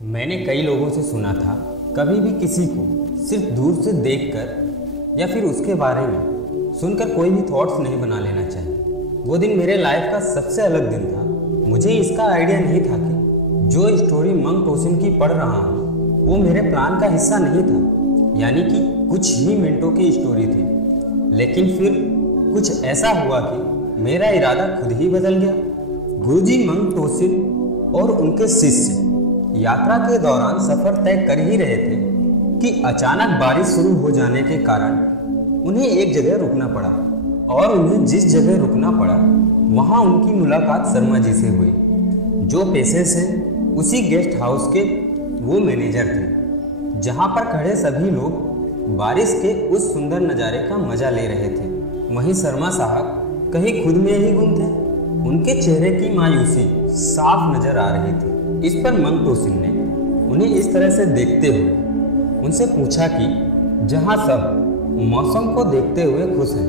मैंने कई लोगों से सुना था, कभी भी किसी को सिर्फ दूर से देखकर या फिर उसके बारे में सुनकर कोई भी थॉट्स नहीं बना लेना चाहिए। वो दिन मेरे लाइफ का सबसे अलग दिन था। मुझे इसका आइडिया नहीं था कि जो स्टोरी मंक टोसिन की पढ़ रहा हूँ वो मेरे प्लान का हिस्सा नहीं था, यानी कि कुछ ही मिनटों की स्टोरी थी। लेकिन फिर कुछ ऐसा हुआ कि मेरा इरादा खुद ही बदल गया। गुरुजी मंक टोसिन और उनके शिष्य यात्रा के दौरान सफर तय कर ही रहे थे कि अचानक बारिश शुरू हो जाने के कारण उन्हें एक जगह रुकना पड़ा। और उन्हें जिस जगह रुकना पड़ा वहां उनकी मुलाकात शर्मा जी से हुई, जो पेशे से उसी गेस्ट हाउस के वो मैनेजर थे जहां पर खड़े सभी लोग बारिश के उस सुंदर नज़ारे का मजा ले रहे थे। वहीं शर्मा साहब कहीं खुद में ही गुम थे। उनके चेहरे की मायूसी साफ नजर आ रही थी। इस पर मंक टोसिन ने उन्हें इस तरह से देखते हुए उनसे पूछा कि जहां सब मौसम को देखते हुए खुश हैं,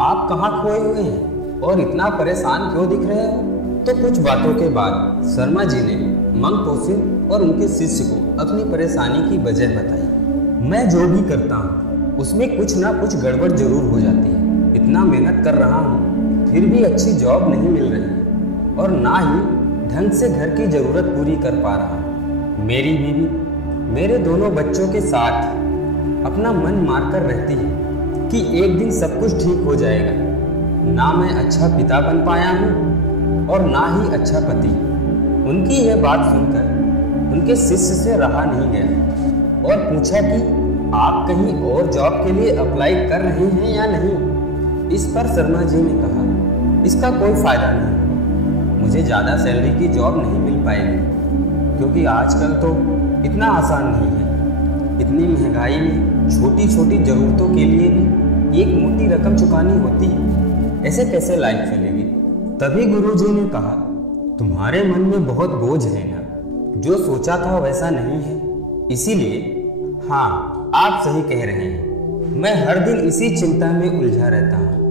आप कहाँ खोए हुए हैं और इतना परेशान क्यों दिख रहे हो? तो कुछ बातों के बाद शर्मा जी ने मंक टोसिन और उनके शिष्य को अपनी परेशानी की वजह बताई। मैं जो भी करता हूँ उसमें कुछ ना कुछ गड़बड़ जरूर हो जाती है। इतना मेहनत कर रहा हूँ फिर भी अच्छी जॉब नहीं मिल रही है और ना ही ढंग से घर की जरूरत पूरी कर पा रहा हूँ। मेरी बीवी मेरे दोनों बच्चों के साथ अपना मन मारकर रहती है कि एक दिन सब कुछ ठीक हो जाएगा। ना मैं अच्छा पिता बन पाया हूँ और ना ही अच्छा पति। उनकी यह बात सुनकर उनके शिष्य से रहा नहीं गया और पूछा कि आप कहीं और जॉब के लिए अप्लाई कर रहे हैं या नहीं? इस पर शर्मा जी ने कहा, इसका कोई फायदा नहीं, मुझे ज़्यादा सैलरी की जॉब नहीं मिल पाएगी क्योंकि आजकल तो इतना आसान नहीं है। इतनी महंगाई में छोटी छोटी ज़रूरतों के लिए भी एक मोटी रकम चुकानी होती है, ऐसे कैसे लाइफ चलेगी? तभी गुरुजी ने कहा, तुम्हारे मन में बहुत बोझ है ना, जो सोचा था वैसा नहीं है, इसीलिए हाँ आप सही कह रहे हैं। मैं हर दिन इसी चिंता में उलझा रहता हूँ।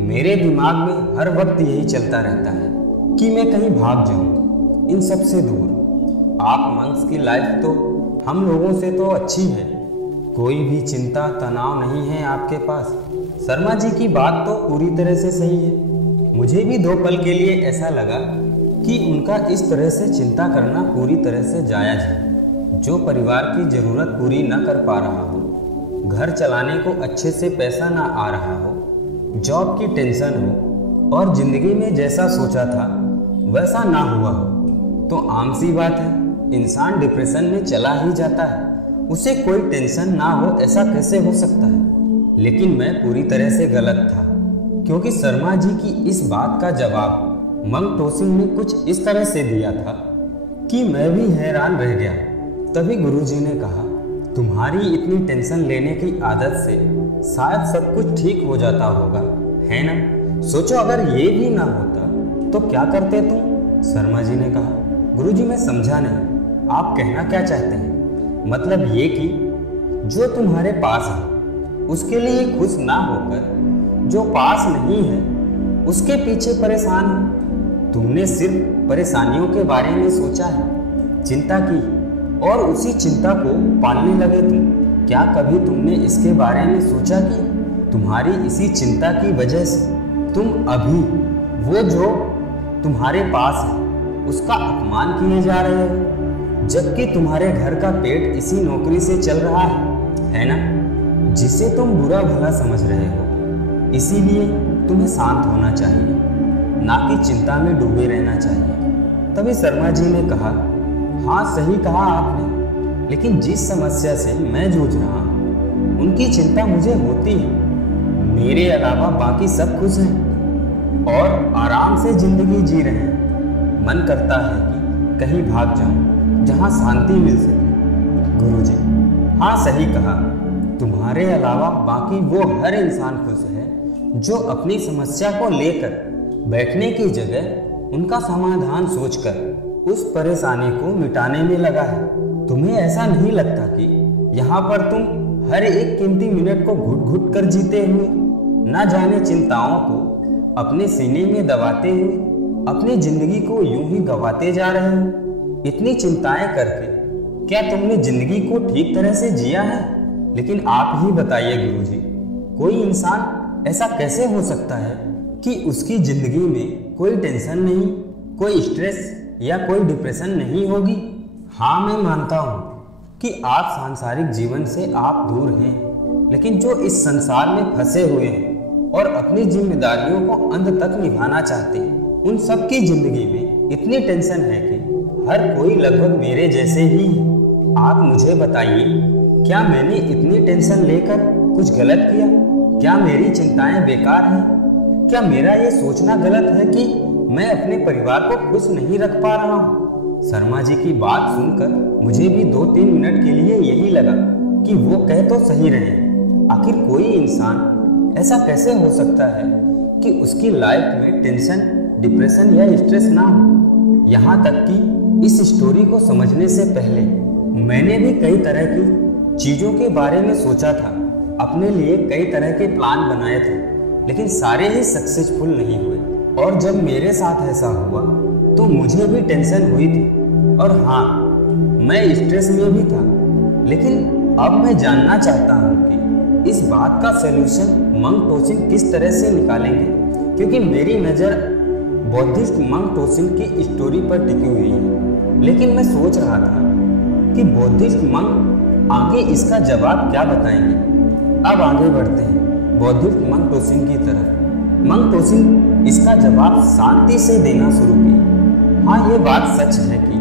मेरे दिमाग में हर वक्त यही चलता रहता है कि मैं कहीं भाग जाऊं इन सब से दूर। आप मंक्स की लाइफ तो हम लोगों से तो अच्छी है, कोई भी चिंता तनाव नहीं है आपके पास। शर्मा जी की बात तो पूरी तरह से सही है। मुझे भी दो पल के लिए ऐसा लगा कि उनका इस तरह से चिंता करना पूरी तरह से जायज़ है। जो परिवार की ज़रूरत पूरी न कर पा रहा हो, घर चलाने को अच्छे से पैसा ना आ रहा हो, जॉब की टेंशन हो और ज़िंदगी में जैसा सोचा था वैसा ना हुआ हो, तो आम सी बात है इंसान डिप्रेशन में चला ही जाता है। उसे कोई टेंशन ना हो ऐसा कैसे हो सकता है? लेकिन मैं पूरी तरह से गलत था क्योंकि शर्मा जी की इस बात का जवाब मंक टोसिन ने कुछ इस तरह से दिया था कि मैं भी हैरान रह गया। तभी गुरुजी ने कहा, तुम्हारी इतनी टेंशन लेने की आदत से शायद सब कुछ ठीक हो जाता होगा, है ना? सोचो अगर ये भी ना होता तो क्या करते तुम? शर्मा जी ने कहा, गुरुजी मैं समझा नहीं, आप कहना क्या चाहते हैं? मतलब ये कि जो तुम्हारे पास है उसके लिए खुश ना होकर जो पास नहीं है उसके पीछे परेशान हो। तुमने सिर्फ परेशानियों के बारे में सोचा है, चिंता की और उसी चिंता को पालने लगे तुम। क्या कभी तुमने इसके बारे में सोचा कि तुम्हारी इसी चिंता की वजह से तुम अभी वो जो तुम्हारे पास है उसका अपमान किए जा रहे हो, जबकि तुम्हारे घर का पेट इसी नौकरी से चल रहा है ना? जिसे तुम बुरा भला समझ रहे हो। इसीलिए तुम्हें शांत होना चाहिए, ना कि चिंता में डूबे रहना चाहिए। तभी शर्मा जी ने कहा, हाँ सही कहा आपने, लेकिन जिस समस्या से मैं जूझ रहा हूँ उनकी चिंता मुझे होती है। मेरे अलावा बाकी सब खुश हैं और आराम से जिंदगी जी रहे हैं। मन करता है कि कहीं भाग जाऊं जहां शांति मिल सके। गुरुजी, हाँ सही कहा, तुम्हारे अलावा बाकी वो हर इंसान खुश है जो अपनी समस्या को लेकर बैठने की जगह उनका समाधान सोचकर उस परेशानी को मिटाने में लगा है। तुम्हें ऐसा नहीं लगता कि यहाँ पर तुम हर एक कीमती मिनट को घुट घुट कर जीते हुए न जाने चिंताओं को अपने सीने में दबाते हुए अपनी जिंदगी को यूं ही गंवाते जा रहे हो? इतनी चिंताएं करके क्या तुमने जिंदगी को ठीक तरह से जिया है? लेकिन आप ही बताइए गुरुजी, कोई इंसान ऐसा कैसे हो सकता है कि उसकी जिंदगी में कोई टेंशन नहीं, कोई स्ट्रेस या कोई डिप्रेशन नहीं होगी? हाँ, मैं मानता हूँ कि आप सांसारिक जीवन से आप दूर हैं, लेकिन जो इस संसार में फंसे हुए हैं और अपनी जिम्मेदारियों को अंत तक निभाना चाहते हैं, उन सब की जिंदगी में इतनी टेंशन है कि हर कोई लगभग मेरे जैसे ही है। आप मुझे बताइए, क्या मैंने इतनी टेंशन लेकर कुछ गलत किया? क्या मेरी चिंताएं बेकार हैं? क्या मेरा ये सोचना गलत है कि मैं अपने परिवार को खुश नहीं रख पा रहा हूँ? शर्मा जी की बात सुनकर मुझे भी 2-3 मिनट के लिए यही लगा कि वो कह तो सही रहे। आखिर कोई इंसान ऐसा कैसे हो सकता है कि उसकी लाइफ में टेंशन, डिप्रेशन या स्ट्रेस ना हो? यहाँ तक कि इस स्टोरी को समझने से पहले मैंने भी कई तरह की चीज़ों के बारे में सोचा था, अपने लिए कई तरह के प्लान बनाए थे, लेकिन सारे ही सक्सेसफुल नहीं हुए। और जब मेरे साथ ऐसा हुआ तो मुझे भी टेंशन हुई थी और हाँ, मैं स्ट्रेस में भी था। लेकिन अब मैं जानना चाहता हूँ कि इस बात का सलूशन मंक टोशिन किस तरह से निकालेंगे, क्योंकि मेरी नज़र बौद्धिस्ट मंक टोशिन की स्टोरी पर टिकी हुई है। लेकिन मैं सोच रहा था कि बौद्धिस्ट मंक आगे इसका जवाब क्या बताएंगे। अब आगे बढ़ते हैं बौद्धिस्ट मंक टोशिन की तरफ। मंक टोशिन इसका जवाब शांति से देना शुरू किया। हाँ, ये बात सच है कि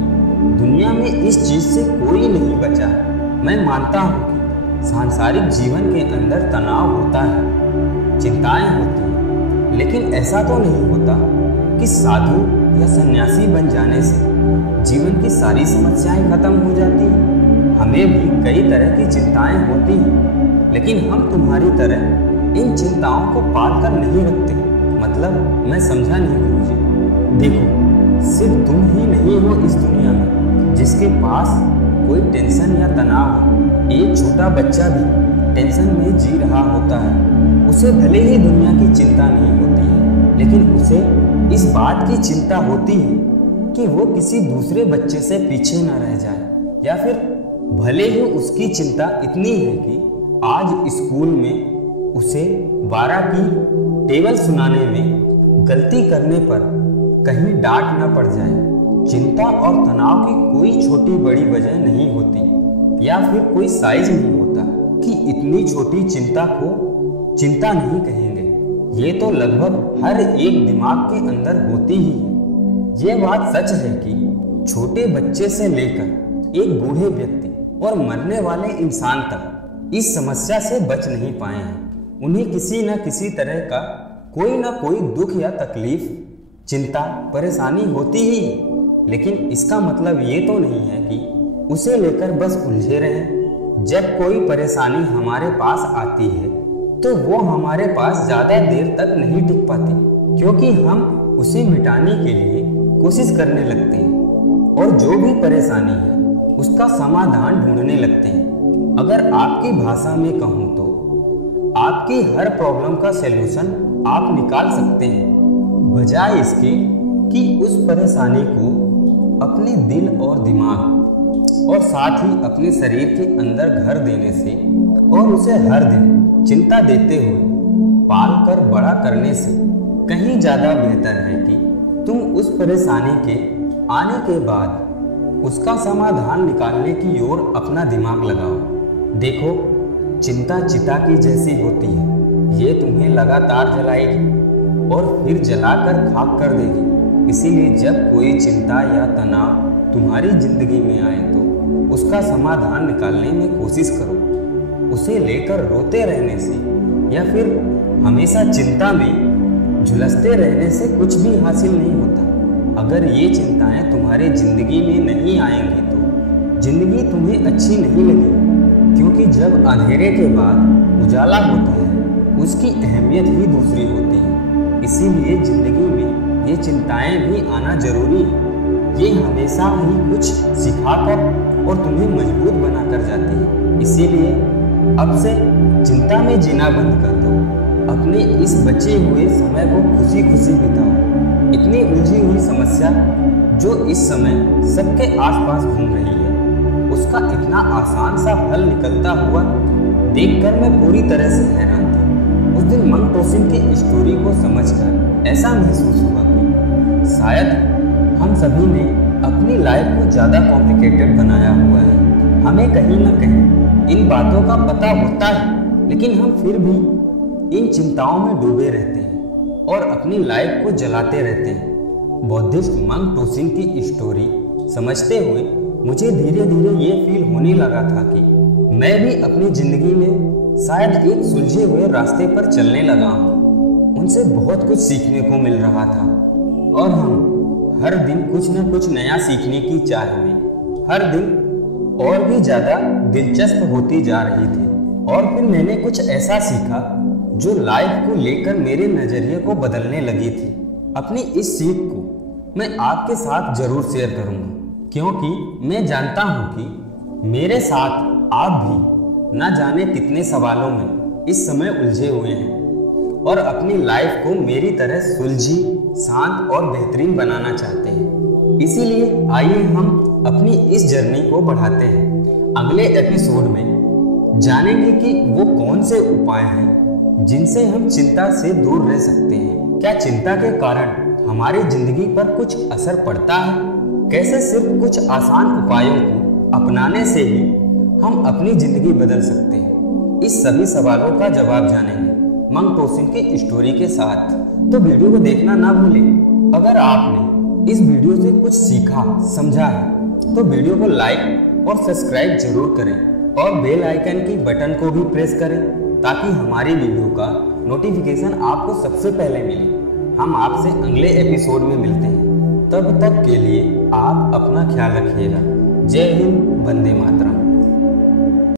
दुनिया में इस चीज़ से कोई नहीं बचा है। मैं मानता हूँ कि सांसारिक जीवन के अंदर तनाव होता है, चिंताएं होती हैं, लेकिन ऐसा तो नहीं होता कि साधु या सन्यासी बन जाने से जीवन की सारी समस्याएं खत्म हो जाती हैं। हमें भी कई तरह की चिंताएं होती हैं, लेकिन हम तुम्हारी तरह इन चिंताओं को पाल कर नहीं रखते। मतलब मैं समझा नहीं गुरुजी। देखो, सिर्फ तुम ही नहीं हो इस दुनिया में जिसके पास कोई टेंशन या तनाव हो। एक छोटा बच्चा भी टेंशन में जी रहा होता है। उसे भले ही दुनिया की चिंता नहीं होती है, लेकिन उसे इस बात की चिंता होती है कि वो किसी दूसरे बच्चे से पीछे ना रह जाए, या फिर भले ही उसकी चिंता इतनी है कि आज स्कूल में उसे 12 की टेबल सुनाने में गलती करने पर कहीं डांट ना पड़ जाए। चिंता और तनाव की कोई छोटी बड़ी वजह नहीं होती, या फिर कोई साइज नहीं होता कि इतनी छोटी चिंता को चिंता नहीं कहेंगे। ये तो लगभग हर एक दिमाग के अंदर होती ही है। ये बात सच है कि छोटे बच्चे से लेकर एक बूढ़े व्यक्ति और मरने वाले इंसान तक इस समस्या से बच नहीं पाए हैं। उन्हें किसी न किसी तरह का कोई ना कोई दुख या तकलीफ, चिंता, परेशानी होती ही है। लेकिन इसका मतलब ये तो नहीं है कि उसे लेकर बस उलझे रहें। जब कोई परेशानी हमारे पास आती है तो वो हमारे पास ज़्यादा देर तक नहीं टिक पाती, क्योंकि हम उसे मिटाने के लिए कोशिश करने लगते हैं और जो भी परेशानी है उसका समाधान ढूंढने लगते हैं। अगर आपकी भाषा में कहूँ तो आपकी हर प्रॉब्लम का सलूशन आप निकाल सकते हैं, बजाय इसके कि उस परेशानी को अपने दिल और दिमाग और साथ ही अपने शरीर के अंदर घर देने से और उसे हर दिन चिंता देते हुए पाल कर बड़ा करने से कहीं ज़्यादा बेहतर है कि तुम उस परेशानी के आने के बाद उसका समाधान निकालने की ओर अपना दिमाग लगाओ। देखो, चिंता चिता की जैसी होती है। ये तुम्हें लगातार जलाएगी और फिर जलाकर खाक कर देगी। इसीलिए जब कोई चिंता या तनाव तुम्हारी जिंदगी में आए तो उसका समाधान निकालने में कोशिश करो। उसे लेकर रोते रहने से या फिर हमेशा चिंता में झुलसते रहने से कुछ भी हासिल नहीं होता। अगर ये चिंताएं तुम्हारे जिंदगी में नहीं आएंगी तो जिंदगी तुम्हें अच्छी नहीं लगेगी, क्योंकि जब अंधेरे के बाद उजाला होता है उसकी अहमियत ही दूसरी होती है। इसीलिए जिंदगी में ये चिंताएं भी आना जरूरी है। ये हमेशा ही कुछ सिखाकर और तुम्हें मजबूत बनाकर जाती है। इसीलिए अब से चिंता में जीना बंद कर दो। अपने इस बचे हुए समय को खुशी खुशी बिताओ। इतनी उलझी हुई समस्या जो इस समय सबके आसपास घूम रही है, उसका का इतना आसान सा हल निकलता हुआ देखकर मैं पूरी तरह से हैरान था। उस दिन मंक टोसिन की स्टोरी को समझकर ऐसा महसूस हुआ कि शायद हम सभी ने अपनी लाइफ को ज़्यादा कॉम्प्लिकेटेड बनाया हुआ है। हमें कहीं ना कहीं इन बातों का पता होता है, लेकिन हम फिर भी इन चिंताओं में डूबे रहते हैं और अपनी लाइफ को जलाते रहते हैं। बौद्धिस्ट मंक टोसिन की स्टोरी समझते हुए मुझे धीरे धीरे ये फील होने लगा था कि मैं भी अपनी ज़िंदगी में शायद एक सुलझे हुए रास्ते पर चलने लगा हूँ। उनसे बहुत कुछ सीखने को मिल रहा था और हम हर दिन कुछ न कुछ नया सीखने की चाह में हर दिन और भी ज़्यादा दिलचस्प होती जा रही थी। और फिर मैंने कुछ ऐसा सीखा जो लाइफ को लेकर मेरे नज़रिए को बदलने लगी थी। अपनी इस सीख को मैं आपके साथ ज़रूर शेयर करूँगा, क्योंकि मैं जानता हूँ कि मेरे साथ आप भी न जाने कितने सवालों में इस समय उलझे हुए हैं और अपनी लाइफ को मेरी तरह सुलझी, शांत और बेहतरीन बनाना चाहते हैं। इसीलिए आइए हम अपनी इस जर्नी को बढ़ाते हैं। अगले एपिसोड में जानेंगे कि वो कौन से उपाय हैं जिनसे हम चिंता से दूर रह सकते हैं। क्या चिंता के कारण हमारी जिंदगी पर कुछ असर पड़ता है? कैसे सिर्फ कुछ आसान उपायों को अपनाने से ही हम अपनी जिंदगी बदल सकते हैं? इस सभी सवालों का जवाब जानेंगे मंक टोसिन की स्टोरी के साथ। तो वीडियो को देखना ना भूलें। अगर आपने इस वीडियो से कुछ सीखा, समझा है तो वीडियो को लाइक और सब्सक्राइब जरूर करें और बेल आइकन की बटन को भी प्रेस करें ताकि हमारी वीडियो का नोटिफिकेशन आपको सबसे पहले मिले। हम आपसे अगले एपिसोड में मिलते हैं। तब तक के लिए आप अपना ख्याल रखिएगा। जय हिंद, वंदे मातरम।